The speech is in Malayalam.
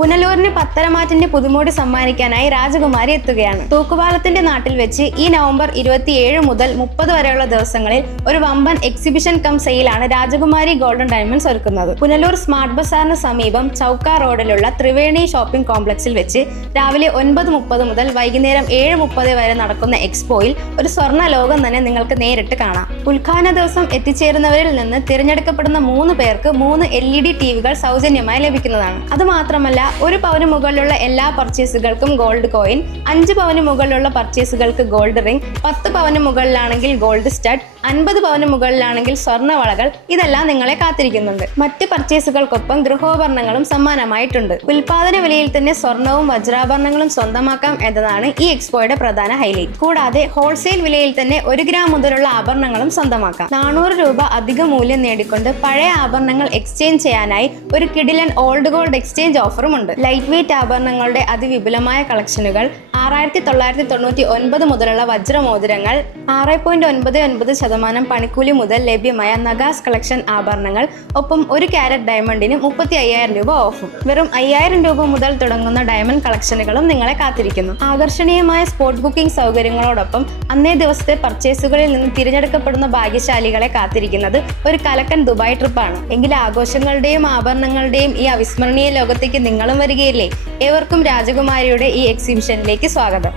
പുനലൂരിന് പത്തരമാറ്റിന്റെ പുതുമോടി സമ്മാനിക്കാനായി രാജകുമാരി എത്തുകയാണ്. തൂക്കുപാലത്തിന്റെ നാട്ടിൽ വെച്ച് ഈ നവംബർ ഇരുപത്തിയേഴ് മുതൽ മുപ്പത് വരെയുള്ള ദിവസങ്ങളിൽ ഒരു വമ്പൻ എക്സിബിഷൻ കം സെയിലാണ് രാജകുമാരി ഗോൾഡൻ ഡയമണ്ട്സ് ഒരുക്കുന്നത്. പുനലൂർ സ്മാർട്ട് ബസാറിന് സമീപം ചൌക്ക റോഡിലുള്ള ത്രിവേണി ഷോപ്പിംഗ് കോംപ്ലക്സിൽ വെച്ച് രാവിലെ ഒൻപത് മുപ്പത് മുതൽ വൈകുന്നേരം ഏഴ് മുപ്പത് വരെ നടക്കുന്ന എക്സ്പോയിൽ ഒരു സ്വർണ ലോകം തന്നെ നിങ്ങൾക്ക് നേരിട്ട് കാണാം. ഉദ്ഘാടന ദിവസം എത്തിച്ചേരുന്നവരിൽ നിന്ന് തിരഞ്ഞെടുക്കപ്പെടുന്ന മൂന്ന് പേർക്ക് മൂന്ന് എൽ ഇ ഡി ടി വികൾ സൗജന്യമായി ലഭിക്കുന്നതാണ്. അത് മാത്രമല്ല ഒരു പവന് മുകളിലുള്ള എല്ലാ പർച്ചേസുകൾക്കും ഗോൾഡ് കോയിൻ അഞ്ച് പവന് മുകളിലുള്ള പർച്ചേസുകൾക്ക് ഗോൾഡ് റിംഗ് പത്ത് പവന് മുകളിലാണെങ്കിൽ ഗോൾഡ് സ്റ്റഡ് അൻപത് പവന് മുകളിലാണെങ്കിൽ സ്വർണവളകൾ ഇതെല്ലാം നിങ്ങളെ കാത്തിരിക്കുന്നുണ്ട്. മറ്റ് പർച്ചേസുകൾക്കൊപ്പം ഗൃഹോപകരണങ്ങളും സമ്മാനമായിട്ടുണ്ട്. ഉൽപാദന വിലയിൽ തന്നെ സ്വർണവും വജ്രാഭരണങ്ങളും സ്വന്തമാക്കാം എന്നതാണ് ഈ എക്സ്പോയുടെ പ്രധാന ഹൈലൈറ്റ് കൂടാതെ ഹോൾസെയിൽ വിലയിൽ തന്നെ ഒരു ഗ്രാം മുതലുള്ള ആഭരണങ്ങളും സ്വന്തമാക്കാം. നാനൂറ് രൂപ അധിക മൂല്യം നേടിക്കൊണ്ട് പഴയ ആഭരണങ്ങൾ എക്സ്ചേഞ്ച് ചെയ്യാനായി ഒരു കിഡിലൻ ഓൾഡ് ഗോൾഡ് എക്സ്ചേഞ്ച് ഓഫറും ഉണ്ട് ലൈറ്റ് വെയ്റ്റ് ആഭരണങ്ങളുടെ അതിവിപുലമായ കളക്ഷനുകൾ ആറായിരത്തി തൊള്ളായിരത്തി തൊണ്ണൂറ്റി ഒൻപത് മുതലുള്ള വജ്രമോതിരങ്ങൾ ആറ് പോയിന്റ് ഒൻപത് ഒൻപത് ശതമാനം പണിക്കൂലി മുതൽ ലഭ്യമായ നഗാസ് കളക്ഷൻ ആഭരണങ്ങൾ ഒപ്പം ഒരു ക്യാരറ്റ് ഡയമണ്ടിന് മുപ്പത്തി അയ്യായിരം രൂപ ഓഫും. വെറും അയ്യായിരം രൂപ മുതൽ തുടങ്ങുന്ന ഡയമണ്ട് കളക്ഷനുകളും നിങ്ങളെ കാത്തിരിക്കുന്നു. ആകർഷണീയമായ സ്പോട്ട് ബുക്കിംഗ് സൗകര്യങ്ങളോടൊപ്പം അന്നേ ദിവസത്തെ പർച്ചേസുകളിൽ നിന്ന് തിരഞ്ഞെടുക്കപ്പെടുന്ന ഭാഗ്യശാലികളെ കാത്തിരിക്കുന്നത് ഒരു കലക്കൻ ദുബായ് ട്രിപ്പാണ്. എങ്കിൽ ആഘോഷങ്ങളുടെയും ആഭരണങ്ങളുടെയും ഈ അവിസ്മരണീയ ലോകത്തേക്ക് നിങ്ങളും വരികയില്ലേ? ഏവർക്കും രാജകുമാരിയുടെ ഈ എക്സിബിഷനിലേക്ക് സ്വാഗതം.